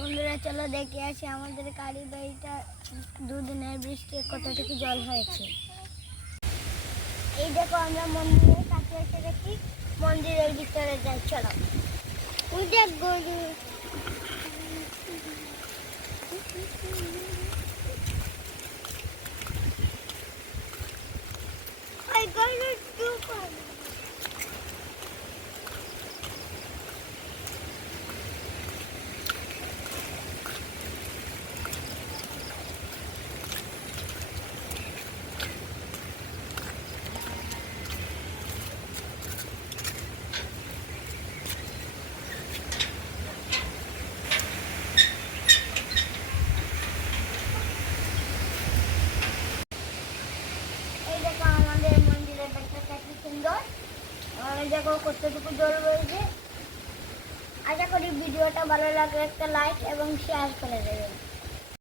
বন্ধুরা চলো দেখে আসি আমাদের কালীবাড়িটা দুদিনের বৃষ্টি কতটুকু জল হয়েছে। এই দেখো আমরা মন্দিরের কাছে এসে গেছি, মন্দিরের ভিতরে যাই চলো। এই দেখো আমাদের মন্দিরের ব্যাগটা কি সুন্দর, দেখো কতটুকু জল রয়েছে। আশা করি ভিডিওটা ভালো লাগলে একটা লাইক এবং শেয়ার করে দেবেন।